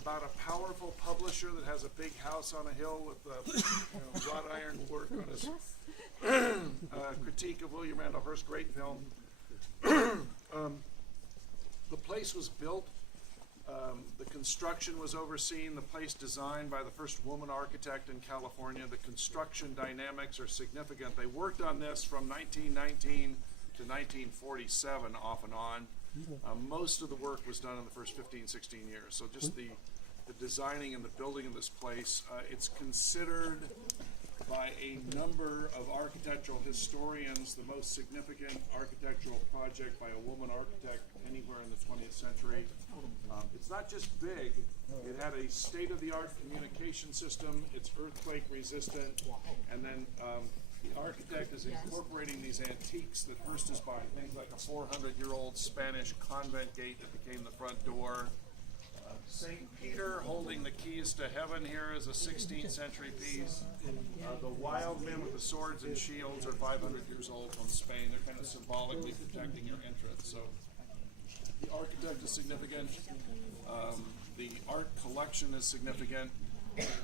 about a powerful publisher that has a big house on a hill with wrought iron work on his critique of William Randolph Hearst, great film. The place was built, the construction was overseen, the place designed by the first woman architect in California. The construction dynamics are significant. They worked on this from 1919 to 1947 off and on. Most of the work was done in the first 15, 16 years. So just the designing and the building of this place, it's considered by a number of architectural historians the most significant architectural project by a woman architect anywhere in the 20th century. It's not just big, it had a state-of-the-art communication system, it's earthquake resistant, and then the architect is incorporating these antiques that Hearst is buying, things like a 400-year-old Spanish convent gate that became the front door. St. Peter holding the keys to heaven here is a 16th century piece. The wild men with the swords and shields are 500 years old from Spain. They're kind of symbolically protecting your entrance. So the architect is significant. The art collection is significant.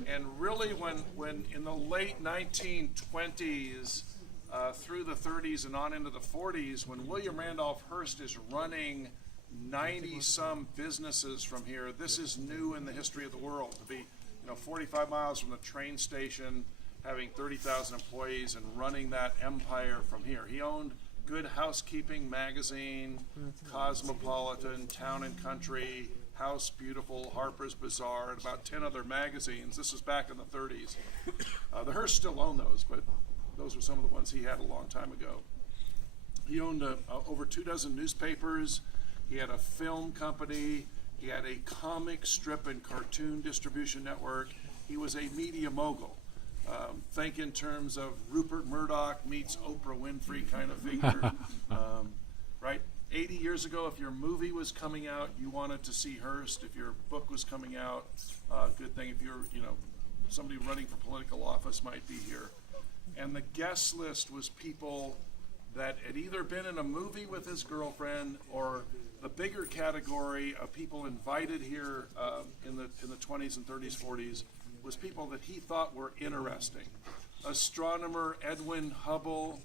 And really when in the late 1920s through the 30s and on into the 40s, when William Randolph Hearst is running 90-some businesses from here. This is new in the history of the world, to be 45 miles from the train station, having 30,000 employees and running that empire from here. He owned Good Housekeeping magazine, Cosmopolitan, Town and Country, House Beautiful, Harper's Bazaar, and about 10 other magazines. This was back in the 30s. The Hearst still own those, but those were some of the ones he had a long time ago. He owned over 24 newspapers. He had a film company. He had a comic strip and cartoon distribution network. He was a media mogul. Think in terms of Rupert Murdoch meets Oprah Winfrey kind of figure. Right? 80 years ago, if your movie was coming out, you wanted to see Hearst. If your book was coming out, good thing. If you're, somebody running for political office might be here. And the guest list was people that had either been in a movie with his girlfriend, or the bigger category of people invited here in the 20s and 30s, 40s was people that he thought were interesting. Astronomer Edwin Hubble,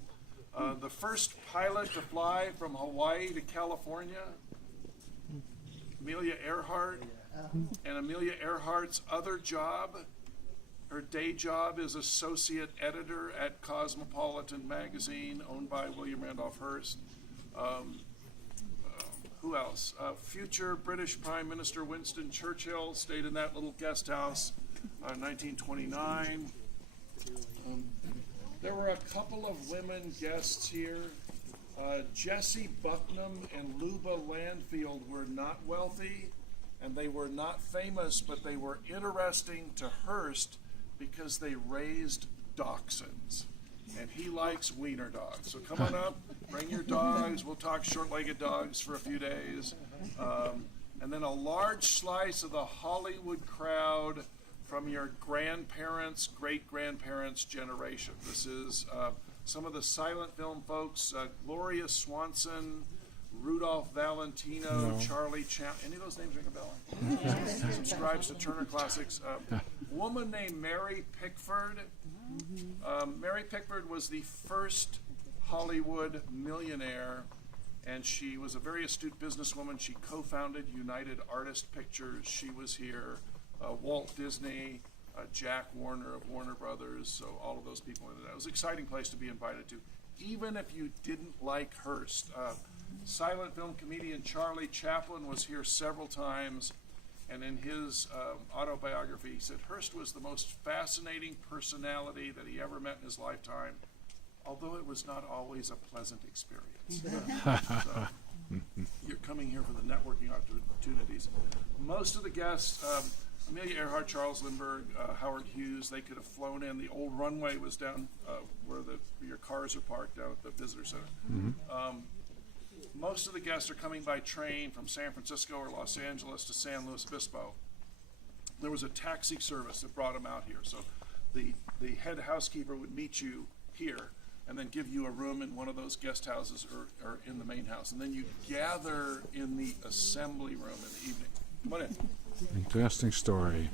the first pilot to fly from Hawaii to California, Amelia Earhart, and Amelia Earhart's other job, her day job is associate editor at Cosmopolitan magazine, owned by William Randolph Hearst. Who else? Future British Prime Minister Winston Churchill stayed in that little guest house in 1929. There were a couple of women guests here. Jessie Bucknam and Luba Landfield were not wealthy, and they were not famous, but they were interesting to Hearst because they raised dachshunds, and he likes wiener dogs. So come on up, bring your dogs. We'll talk short-legged dogs for a few days. And then a large slice of the Hollywood crowd from your grandparents, great-grandparents' generation. This is some of the silent film folks, Gloria Swanson, Rudolph Valentino, Charlie Chaplin. Any of those names ring a bell? Subscribes to Turner Classics. Woman named Mary Pickford. Mary Pickford was the first Hollywood millionaire, and she was a very astute businesswoman. She co-founded United Artist Pictures. She was here. Walt Disney, Jack Warner of Warner Brothers, so all of those people in it. It was an exciting place to be invited to, even if you didn't like Hearst. Silent film comedian Charlie Chaplin was here several times, and in his autobiography, he said Hearst was the most fascinating personality that he ever met in his lifetime, although it was not always a pleasant experience. So, you're coming here for the networking opportunities. Most of the guests, Amelia Earhart, Charles Lindbergh, Howard Hughes, they could have flown in. The old runway was down where your cars are parked down at the visitor center. Most of the guests are coming by train from San Francisco or Los Angeles to San Luis Obispo. There was a taxi service that brought them out here. So the head housekeeper would meet you here and then give you a room in one of those guest houses or in the main house. And then you gather in the assembly room in the evening. Come on in. Interesting story.